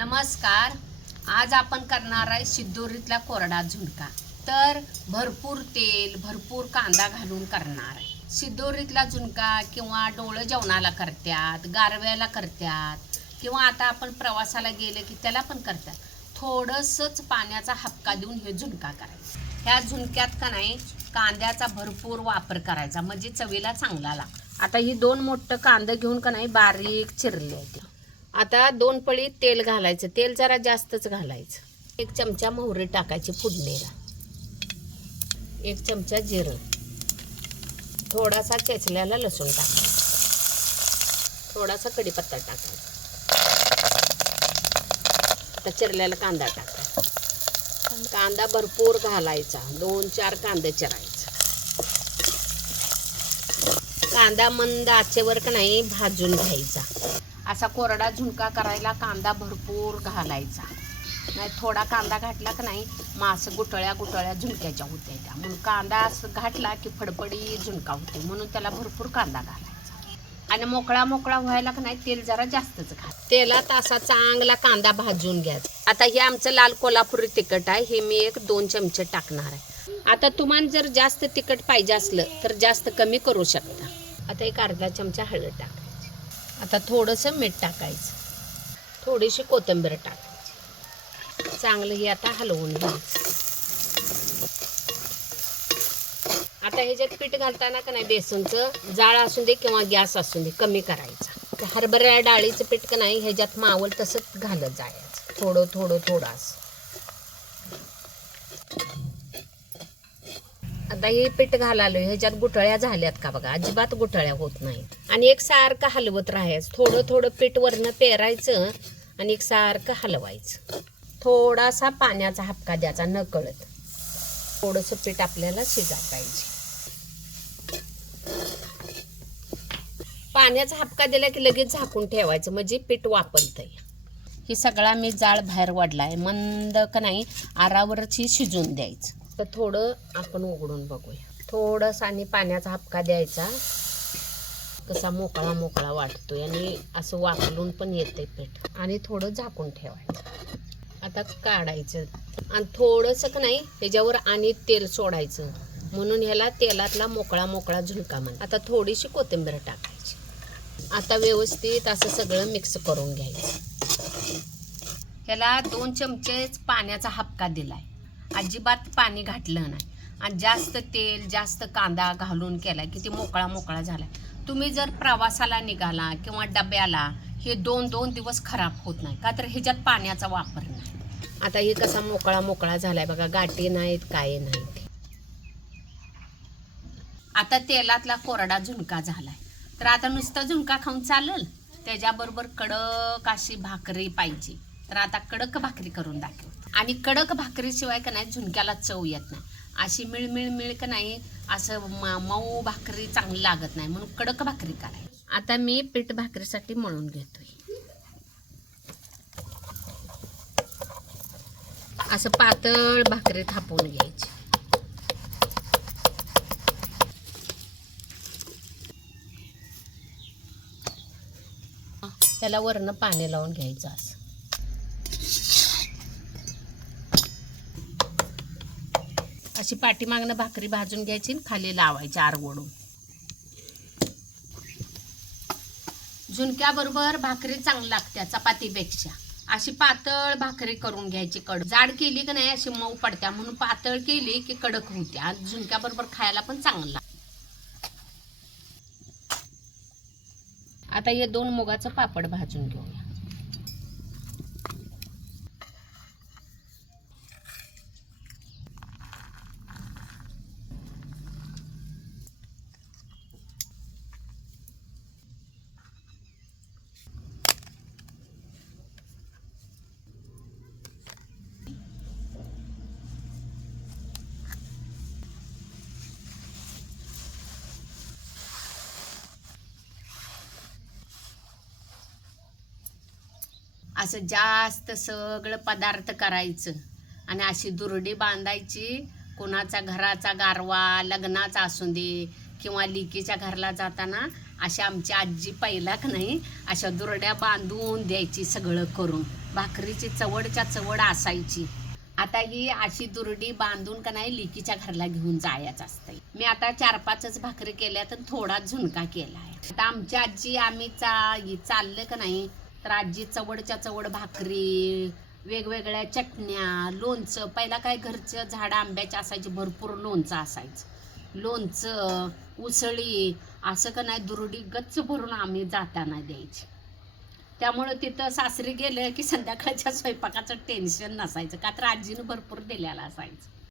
नमस्कार. आज आपण करणार आहे सिद्धोरीतला कोरडा झुणका. तर भरपूर तेल भरपूर कांदा घालून करणार आहे. सिद्धोरीतला झुणका किंवा डोळं जेवणाला करतात गारव्याला करतात किंवा आता आपण प्रवासाला गेलं की त्याला पण करतात. थोडंसंच पाण्याचा हपका देऊन हे झुणका करायचा. ह्या झुणक्यात का नाही कांद्याचा भरपूर वापर करायचा. म्हणजे चवीला चांगला लागतो. आता ही दोन मोठं कांदं घेऊन का नाही बारीक चिरले आहेत ते आता दोन पळी तेल घालायचं. तेल जरा जास्तच घालायचं. एक चमचा मोहरी टाकायची फुडणीला. एक चमचा जिरं. थोडासा चेचल्याला लसूण टाकायचा. थोडासा कढीपत्ता टाकायचा. आता चिरलेला कांदा टाकायचा. कांदा भरपूर घालायचा. दोन चार कांदे चिरायचा. कांदा मंद आचेवर का नाही भाजून घ्यायचा. असा कोरडा झुणका करायला कांदा भरपूर घालायचा. नाही थोडा कांदा घातला का नाही मास गुटळ्या गुटळ्या झुणक्याच्या होत्या त्या. म्हणून कांदा असं घातला की फडफडी झुणका होते म्हणून त्याला भरपूर कांदा घालायचा. आणि मोकळा मोकळा व्हायला का नाही तेल जरा जास्तच घाल. तेलात असा चांगला कांदा भाजून घ्यायचा. आता हे आमचं लाल कोल्हापुरी तिखट आहे हे मी एक दोन चमचे टाकणार आहे. आता तुम्हाला जर जास्त तिखट पाहिजे असलं तर जास्त कमी करू शकता. आता एक अर्धा चमचा हळद टाक. आता थोडंसं मीठ टाकायचं. थोडीशी कोथिंबीर टाकायची. चांगलं ही आता हलवून घ्यायचं. आता ह्याच्यात पीठ घालताना का नाही बेसनचं जाळ असू दे किंवा गॅस असू दे कमी करायचा. हरभऱ्या डाळीचं पीठ का नाही ह्याच्यात मावल तसंच घालत जायचं. थोडं थोडं थोडं असं. आता हे पीठ घालालो ह्याच्यात गुठळ्या झाल्यात का बघा? अजिबात गुठळ्या होत नाहीत. आणि एक सारखं हलवत राहायचं. थोडं थोडं पीठ वरनं पेरायचं आणि एक सारखं हलवायचं. थोडासा पाण्याचा हपका द्यायचा न कळत. थोडंसं पीठ आपल्याला शिजा पाहिजे पाण्याचा हपका दिला की लगेच झाकून ठेवायचं म्हणजे पीठ वापरतंय. ही सगळा मी जाळ बाहेर वाढलाय. मंद का नाही आरावरच ही शिजून द्यायचं. तर थोडं आपण उघडून बघूया. थोडंसं आणि पाण्याचा हपका द्यायचा. कसा मोकळा मोकळा वाटतोय आणि असं वाकलून पण येते पीठ. आणि थोडं झाकून ठेवायचं. आता काढायचं. आणि थोडंसं का नाही त्याच्यावर आणि तेल सोडायचं. म्हणून ह्याला तेलातला मोकळा मोकळा झुणका म्हण आता थोडीशी कोथिंबीर टाकायची. आता व्यवस्थित असं सगळं मिक्स करून घ्यायचं. ह्याला दोन चमचेच पाण्याचा हपका दिलाय. अजिबात पाणी घातलं नाही. आणि जास्त तेल जास्त कांदा घालून केला की ते मोकळा मोकळा झाला तुम्ही जर प्रवासाला निघाला किंवा डब्याला हे दोन दोन दिवस खराब होत नाही. का तर ह्याच्यात पाण्याचा वापर नाही. आता हे कसा मोकळा मोकळा झालाय बघा. गाठी नाहीत काय नाहीत. आता तेलातला कोरडा झुणका झालाय. तर आता नुसता झुणका खाऊन चालेल. त्याच्याबरोबर कडक अशी भाकरी पाहिजे. तर आता कडक भाकरी करून दाखव. आणि कडक भाकरीशिवाय का नाही झुणक्याला चव येत नाही. अशी मिळमिळ मिळ का नाही असं मऊ भाकरी चांगली लागत नाही. म्हणून कडक भाकरी करायची. आता मी पीठ भाकरीसाठी मळून घेतोय. असं पातळ भाकरी थापून घ्यायची. त्याला वरनं पाणी लावून घ्यायचं असं. अशी पाठीमागनं भाकरी भाजून घ्यायची आणि खाली लावायची आरवडून झुणक्याबरोबर भाकरी चांगली लागते चपातीपेक्षा. अशी पातळ भाकरी करून घ्यायची कडक. जाड केली की नाही अशी मऊ पडत्या म्हणून पातळ केली की कडक होते. आणि झुणक्याबरोबर खायला पण चांगलं आता हे दोन मुगाचं पापड भाजून घेऊया. असं जास्त सगळं पदार्थ करायचं. आणि अशी दुरडी बांधायची. कोणाचा घराचा गारवा लग्नाचा असू दे किंवा लिकीच्या घरला जाताना अशा आमची आजी पहिला का नाही अशा दुरड्या बांधून द्यायची सगळं करून. भाकरीची चवडच्या चवड असायची. आता ही अशी दुरडी बांधून का नाही लिकीच्या घरला घेऊन जायचं असतं मी आता चार पाचच भाकरी केल्या तर थोडा झुणका केला आहे आता आमची आजी आम्ही चा चाललं का नाही तर आजी चवडच्या चवड भाकरी वेगवेगळ्या चटण्या लोणचं. पहिला काय घरचं झाडं आंब्याची असायची भरपूर लोणचं असायचं. लोणचं उसळी असं का नाही दुरडी गच्च भरून आम्ही जाताना द्यायची. त्यामुळं तिथं सासरी गेलं की संध्याकाळच्या स्वयंपाकाचं टेन्शन नसायचं का तर आजीनं भरपूर दिलेलं असायचं.